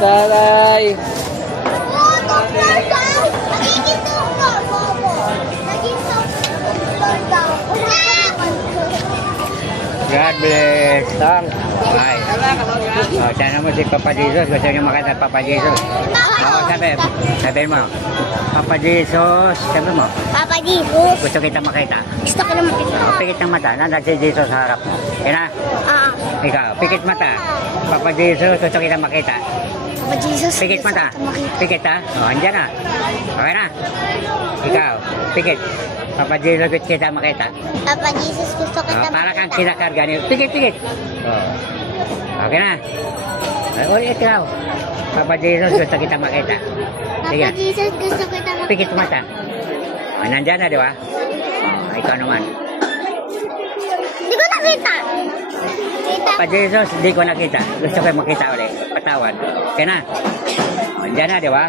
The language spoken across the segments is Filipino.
Taray. God bless. Tang. Ay. Oh, sana mo si Papa Jesus. Gusto niyo makita Papa Jesus. Oh, sabi mo. Papa Jesus. Sabi mo. Papa Jesus. Gusto kita makita. Gusto ko na makita. Oh, pikit ng mata. Nandang si Jesus sa harap mo. Yan na. Ikaw, pikit mata. Papa Jesus. Gusto kita makita. Papa Jesus. Pikit gusto mata. ko makita. Pikit ha. Oh, andyan na. Okay na. Ikaw, pikit. Papa Jesus gusto kita makita. Papa Jesus, gusto ko Oh, na para kang makita. kinakarga niyo. Pikit. Oh. Okay na. Ay, ulit ikaw. Papa Jesus gusto kita makita. Sige. Papa Jesus, gusto ko na makita. Pikit mata. Oh, nandyan na, di ba? Oh, ikaw naman. Hindi ko nakita. Nakita Papa Jesus, hindi ko nakita. Gusto ko makita ulit. Patawad. Okay na. Oh, nandyan na, di ba?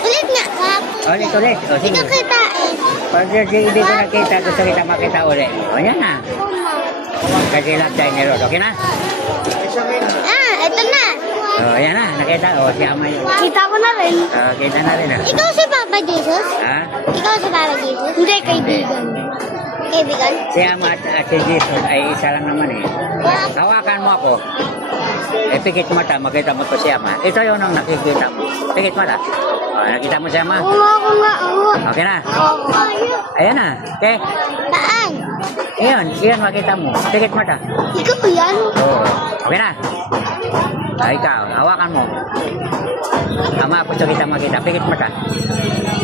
ulit nga. Kahapon. Ulit. Oh, Hindi sige. ko kita eh. Pag hindi ko nakita, gusto kita makita ulit. O, yan na. Kasi lang tayo ni Rod. Okay na? Ito na. O, yan na. Nakita. O, si Ama yun. Kita ko na rin. O, kita na rin, ha? Ikaw si Papa Jesus? Ha? Ikaw si Papa Jesus? Hindi, kaibigan. Kaibigan? Si Ama at si Jesus ay isa lang naman, eh. Hawakan mo ako. Eh, pikit mata. Makita mo to si Ama. Ito yung nang nakikita mo. Pikit mata. O, nakita mo si Ama? Oo nga. Okay na? Oo. Ayan na. Okay? Saan? Iyan makita mo. Pikit mata. Ikaw yan? Oo. Okay na? Ikaw, hawakan mo. Ama, gusto kita makita. Pikit mata.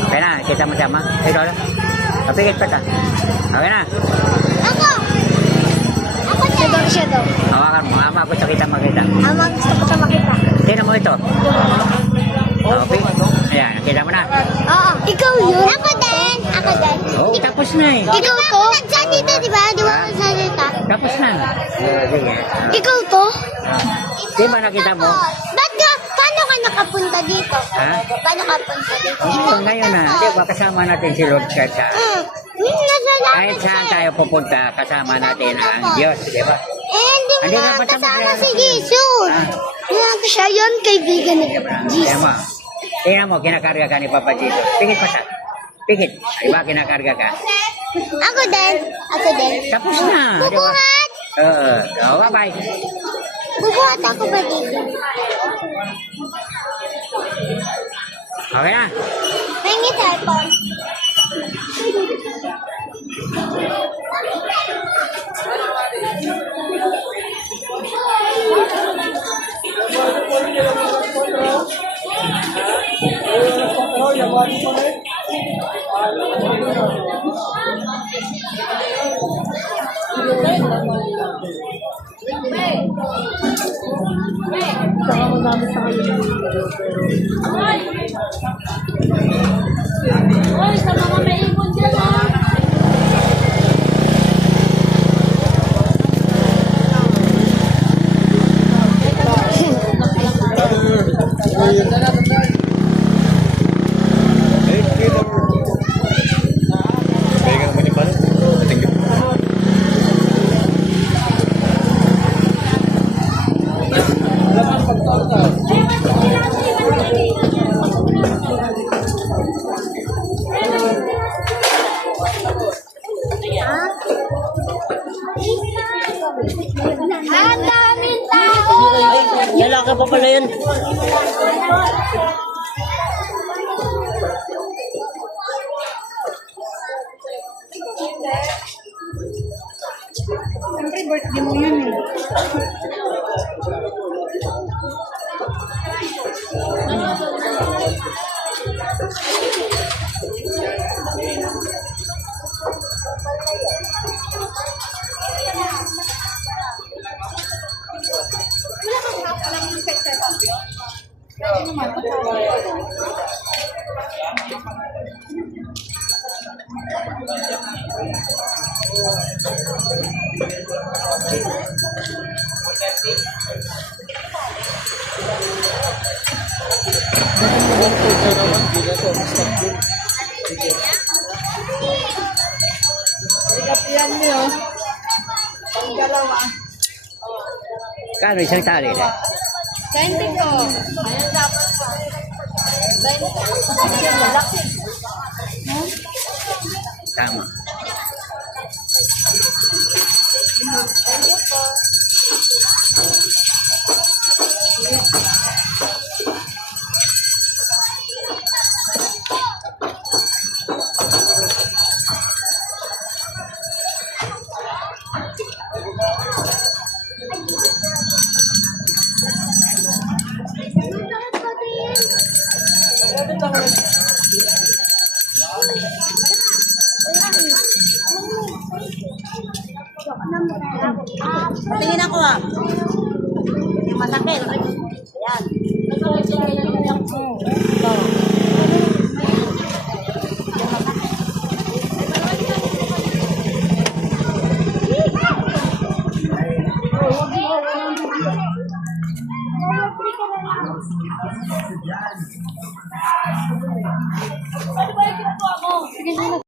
Okay na, kita mo siya, ama. Ikaw lang. Pikit mata. Okay na? Ako! Ako siya daw. Hawakan mo. Ama, gusto kita makita. Ama, gusto ko na makita. Tingnan mo ito. Okay. Ayan, nakita mo na. Oo. Ikaw yun? Ako din. Oo, tapos na eh. Ikaw to? Nagsalita, di ba? Di ba nagsalita? Tapos na. Sige. Ikaw to? Di ba nakita mo? Paano ka nakapunta dito? Ha? Paano ka punta dito? So, ngayon na. Di ba kasama natin si Lord Church, ha? Nasalamat Kahit saan tayo pupunta, kasama natin ang Diyos, di ba? hindi Hindi mo ka na pa kasama tapos si yan. Jesus. Siya yun, kaibigan ni Tingnan Jesus. mo. Tingnan mo, kinakarga ka ni Papa Jesus. Pikit pa siya. Pikit. Di ba, kinakarga ka? Ako din. Tapos na. Di ba? Bubuhat. Oo, bye-bye. Bubuhat ako ba dito? Okay na. May cellphone. Hoy, sa mga may ipon dyan, ha? Ang daming tao. Lalaki pa pala yun. Kano isang tali na? 20 ko. Ayun dapat pa. 20. Malaki. Tama. Tingin ako ah. Yung masakit. Yan. Sige na.